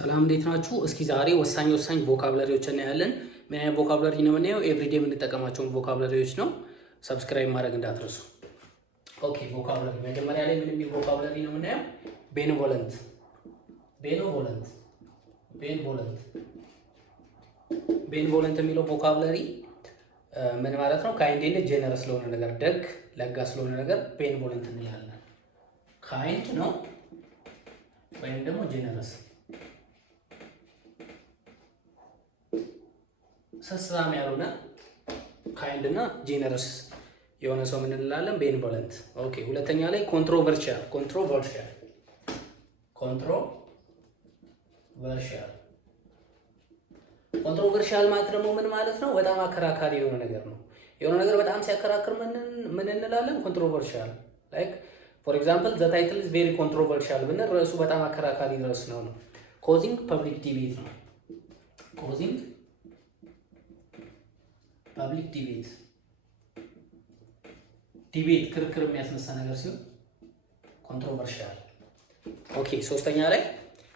ሰላም እንዴት ናችሁ? እስኪ ዛሬ ወሳኝ ቮካብላሪዎችን እናያለን። ምን አይነት ቮካብላሪ ነው የምናየው? ኤቭሪዴ የምንጠቀማቸውን ቮካብላሪዎች ነው። ሰብስክራይብ ማድረግ እንዳትረሱ። ኦኬ ቮካብላሪ መጀመሪያ ላይ ምን የሚል ቮካብላሪ ነው የምናየው? ቤኔቮለንት የሚለው ቮካብላሪ ምን ማለት ነው? ካይንድ ኤንድ ጄነረስ ስለሆነ ነገር፣ ደግ ለጋስ ስለሆነ ነገር ቤኔቮለንት እንላለን። ካይንድ ነው ወይም ደግሞ ጄነረስ ሰስራም ያልሆነ ካይንድ እና ጄነረስ የሆነ ሰው ምን እንላለን? ቤኔቮለንት። ኦኬ ሁለተኛ ላይ ኮንትሮቨርሻል ማለት ደግሞ ምን ማለት ነው? በጣም አከራካሪ የሆነ ነገር ነው። የሆነ ነገር በጣም ሲያከራክር ምን እንላለን? ኮንትሮቨርሻል። ላይክ ፎር ኤግዛምፕል ዘ ታይትል ኢዝ ቬሪ ኮንትሮቨርሻል ብንል ርዕሱ በጣም አከራካሪ ርዕስ ነው። ኮዚንግ ፐብሊክ ዲቤት ነው። ኮዚንግ ፐብሊክ ዲቤት ክርክር የሚያስነሳ ነገር ሲሆን ኮንትሮቨርሻል። ኦኬ ሶስተኛ ላይ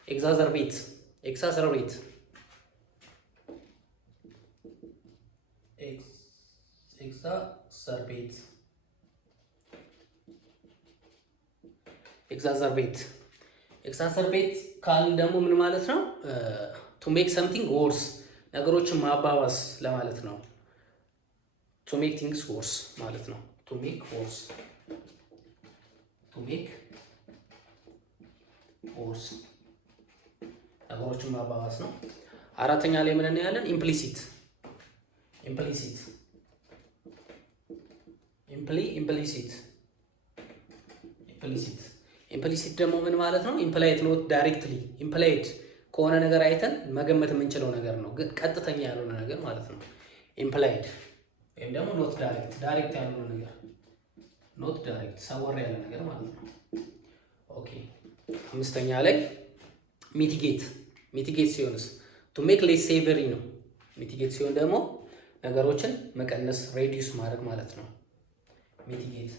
ኤግዛዘርቤት ኤግዛዘርቤት ካልን ደግሞ ምን ማለት ነው? ቱ ሜክ ሰምቲንግ ወርስ ነገሮችን ማባባስ ለማለት ነው። ቱ ሜክ ቲንግስ ወርስ ማለት ነው። ቱ ሜክ ወርስ ነገሮችን ማባባስ ነው። አራተኛ ላይ ምን እናያለን? ኢምፕሊሲት ደግሞ ምን ማለት ነው? ኢምፕላይድ ኖት ዳይሬክትሊ። ኢምፕላይድ ከሆነ ነገር አይተን መገመት የምንችለው ነገር ነው፣ ግን ቀጥተኛ ያልሆነ ነገር ማለት ነው። ኢምፕላይድ ወይም ደግሞ ኖት ዳይሬክት ያልሆነ ነገር፣ ኖት ዳይሬክት ሰወር ያለ ነገር ማለት ነው። ኦኬ አምስተኛ ላይ ሚቲጌት ሲሆንስ ቱ ሜክ ሌስ ሴቨሪ ነው። ሚቲጌት ሲሆን ደግሞ ነገሮችን መቀነስ ሬዲዩስ ማድረግ ማለት ነው። ሚቲጌት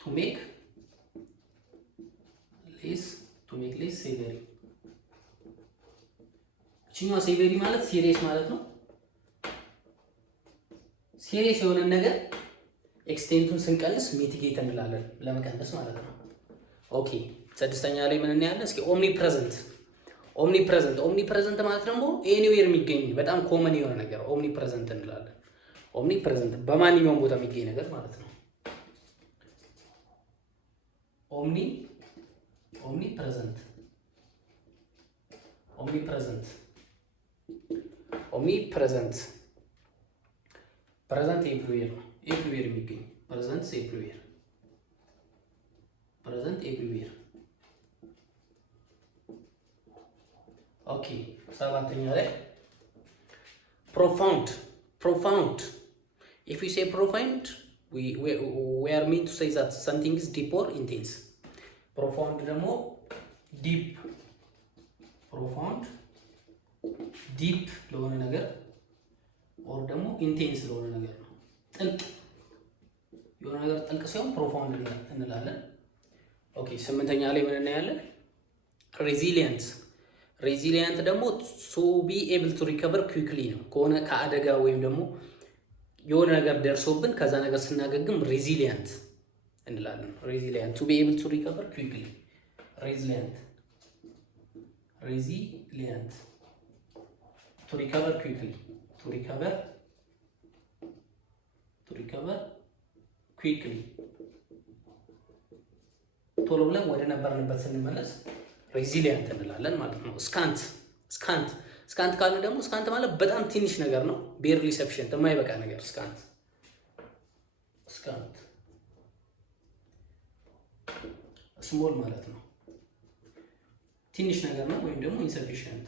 ቱ ሜክ ሌስ ሴቨሪ። እቺኛዋ ሴቨሪ ማለት ሲሪየስ ማለት ነው። ሲሪየስ የሆነ ነገር ኤክስቴንቱን ስንቀንስ ሚቲጌት እንላለን፣ ለመቀነስ ማለት ነው። ኦኬ ስድስተኛ ላይ ምን እናያለን? እስኪ ኦምኒፕሬዘንት ማለት ደግሞ ኤኒዌር የሚገኝ በጣም ኮመን የሆነ ነገር ኦምኒፕሬዘንት እንላለን። ኦምኒፕሬዘንት በማንኛውም ቦታ የሚገኝ ነገር ማለት ነው። ኦምኒፕሬዘንት ፕሬዘንት ኤቭሪዌር ነው። ኤቭሪዌር የሚገኝ ፕሬዘንት ኤቭሪዌር። ኦኬ ሰባተኛ ላይ ፕሮፋውንድ if you say profound we are meant to say that something is deep or intense. profound ደግሞ ዲፕ ለሆነ ነገር ኦር ደግሞ ኢንቴንስ ለሆነ ነገር ነው። ጥልቅ የሆነ ነገር ጥልቅ ሲሆን ፕሮፋውንድ እንላለን። ኦኬ ስምንተኛ ላይ ምን እናያለን? ሬዚሊየንት ደግሞ ቱ ቢ ኤብል ቱ ሪከቨር ኩዊክሊ ነው። ከሆነ ከአደጋ ወይም ደግሞ የሆነ ነገር ደርሶብን ከዛ ነገር ስናገግም ሬዚሊየንት እንላለን። ሬዚሊየንት ቱ ቢ ኤብል ቱ ሪከቨር ኩዊክሊ። ሬዚሊየንት ቱ ሪከቨር ኩዊክሊ ቶሎ ብለን ወደ ነበርንበት ስንመለስ ሬዚሊየንት እንላለን ማለት ነው። ስካንት ካልን ደግሞ ስካንት ማለት በጣም ትንሽ ነገር ነው። ቤርሊ ሰፊሽንት የማይበቃ ነገር ስካንት ስሞል ማለት ነው። ትንሽ ነገር ነው ወይም ደግሞ ኢንሰፊሽንት።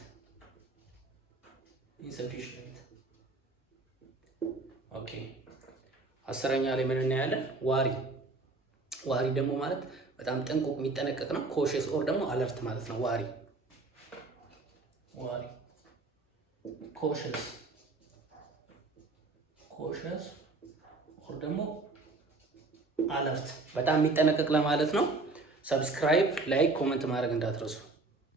ኦኬ አስረኛ ላይ ምን እናያለን? ዋሪ ደግሞ ማለት በጣም ጠንቁቅ የሚጠነቀቅ ነው። ኮሽስ ኦር ደግሞ አለርት ማለት ነው። ዋሪ ኮሽስ ኦር ደግሞ አለርት በጣም የሚጠነቀቅ ለማለት ነው። ሰብስክራይብ፣ ላይክ፣ ኮመንት ማድረግ እንዳትረሱ።